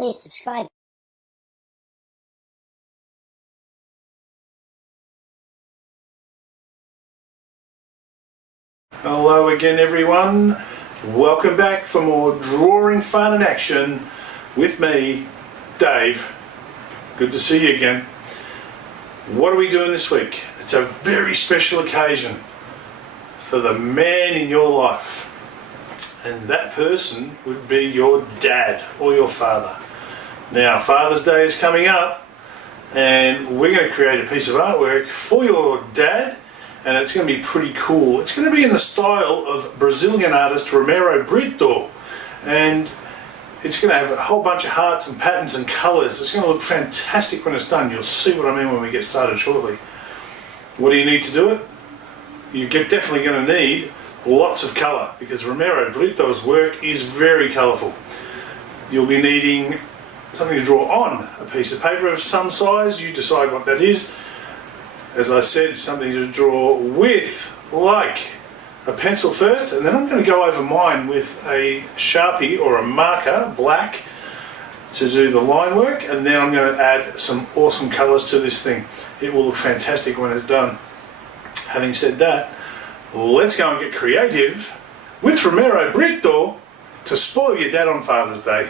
please subscribe. Hello again everyone, welcome back for more drawing fun and action with me, Dave. Good to see you again. What are we doing this week? It's a very special occasion for the man in your life, and that person would be your dad or your father. Now Father's Day is coming up and we're going to create a piece of artwork for your dad, and it's going to be pretty cool. It's going to be in the style of Brazilian artist Romero Britto, and it's going to have a whole bunch of hearts and patterns and colours. It's going to look fantastic when it's done. You'll see what I mean when we get started shortly. What do you need to do it? You're definitely going to need lots of colour, because Romero Britto's work is very colourful. You'll be needing something to draw on a piece of paper of some size. You decide what that is. As I said, something to draw with, like a pencil first, and then I'm going to go over mine with a Sharpie or a marker, black, to do the line work, and then I'm going to add some awesome colours to this thing. It will look fantastic when it's done. Having said that, let's go and get creative with Romero Britto to spoil your dad on Father's Day.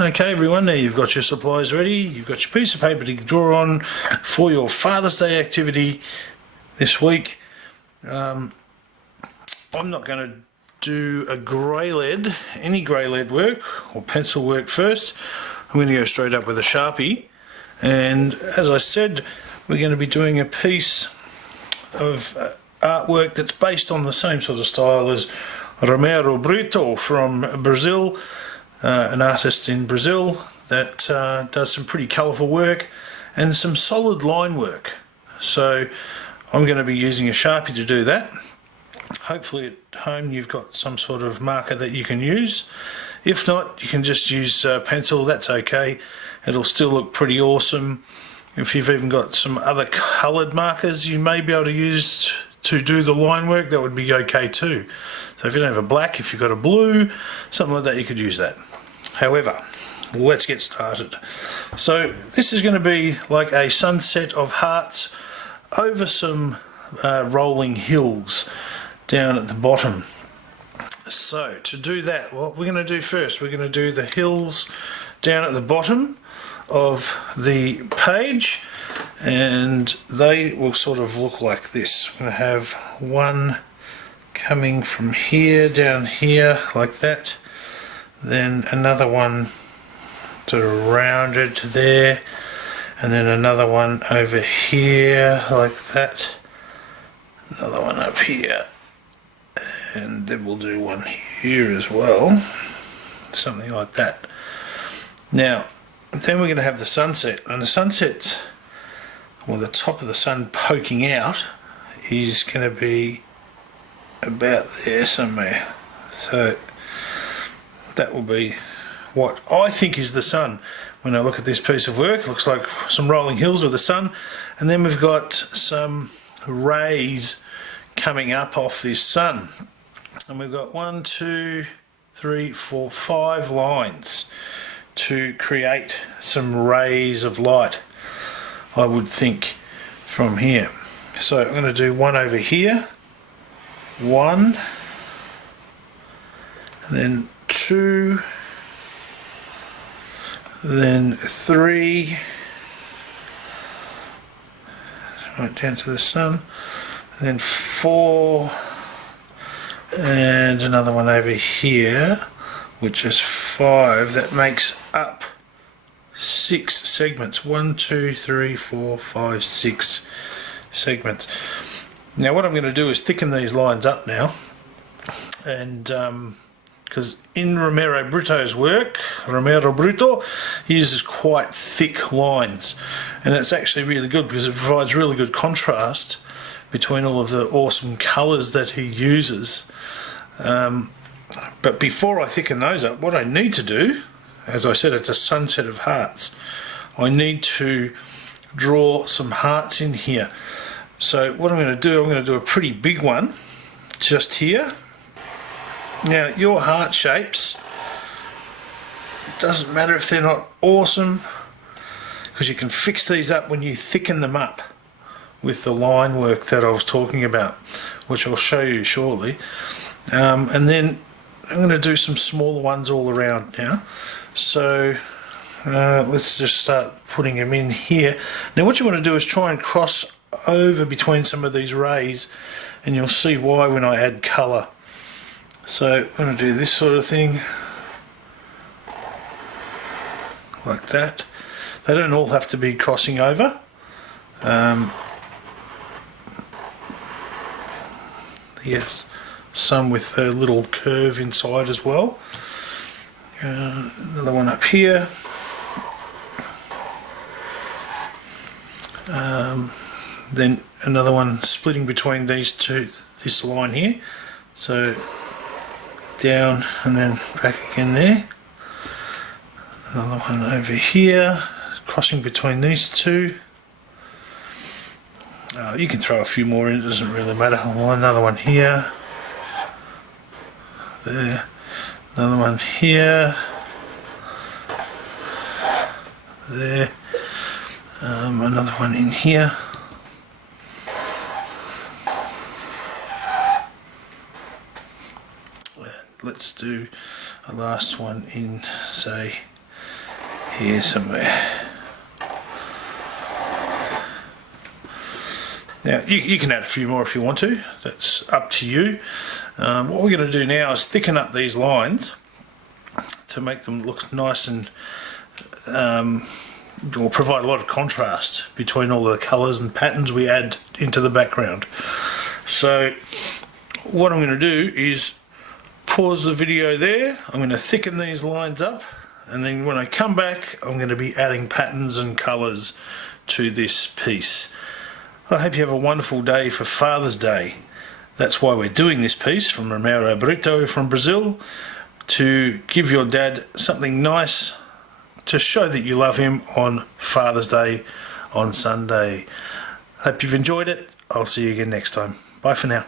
Okay everyone, now you've got your supplies ready, you've got your piece of paper to draw on for your Father's Day activity this week. I'm not going to do a grey lead, any grey lead work or pencil work first. I'm going to go straight up with a Sharpie, and as I said, we're going to be doing a piece of artwork that's based on the same sort of style as Romero Britto from Brazil. An artist in Brazil that does some pretty colourful work and some solid line work. So I'm going to be using a Sharpie to do that. Hopefully at home you've got some sort of marker that you can use. If not, you can just use pencil, that's okay. It'll still look pretty awesome. If you've even got some other coloured markers you may be able to use to do the line work, that would be okay too. So if you don't have a black, if you've got a blue, something like that, you could use that. However, let's get started. So this is going to be like a sunset of hearts over some rolling hills down at the bottom. So to do that, what we're going to do first, we're going to do the hills down at the bottom of the page, and they will sort of look like this. We're going to have one coming from here down here like that, then another one sort of rounded to there, and then another one over here like that, another one up here, and then we'll do one here as well, something like that. Now then we're going to have the sunset, and the sunset, well, the top of the sun poking out is going to be about there somewhere. So that will be what I think is the sun. When I look at this piece of work, it looks like some rolling hills with the sun, and then we've got some rays coming up off this sun, and we've got 1, 2, 3, 4, 5 lines to create some rays of light, I would think, from here. So I'm going to do one over here, one, then 2, then 3, right down to the sun, then 4, and another one over here, which is 5. That makes up 6 segments. 1, 2, 3, 4, 5, 6 segments. Now what I'm going to do is thicken these lines up now, and because in Romero Britto's work, Romero Britto, he uses quite thick lines, and it's actually really good because it provides really good contrast between all of the awesome colours that he uses. But before I thicken those up, what I need to do, as I said, it's a sunset of hearts. I need to draw some hearts in here. So what I'm going to do, I'm going to do a pretty big one just here. Now your heart shapes Doesn't matter if they're not awesome, because you can fix these up when you thicken them up with the line work that I was talking about, which I'll show you shortly. And then I'm going to do some smaller ones all around now. So let's just start putting them in here. Now what you want to do is try and cross over between some of these rays, and you'll see why when I add colour. So I'm going to do this sort of thing, like that. They don't all have to be crossing over. Yes, some with a little curve inside as well. Another one up here. Then another one splitting between these two, this line here. So down and then back again there. Another one over here, crossing between these two. You can throw a few more in, it doesn't really matter. Well, another one here. There. Another one here. There. Another one in here. Let's do a last one in, say, here somewhere. Now you can add a few more if you want to, that's up to you. What we're going to do now is thicken up these lines to make them look nice and will provide a lot of contrast between all the colours and patterns we add into the background. So what I'm going to do is pause the video there. I'm going to thicken these lines up, and then when I come back I'm going to be adding patterns and colours to this piece. I hope you have a wonderful day for Father's Day. That's why we're doing this piece from Romero Britto from Brazil, to give your dad something nice to show that you love him on Father's Day on Sunday. Hope you've enjoyed it. I'll see you again next time. Bye for now.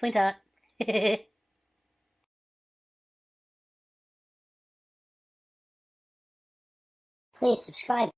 Flintart. Please subscribe.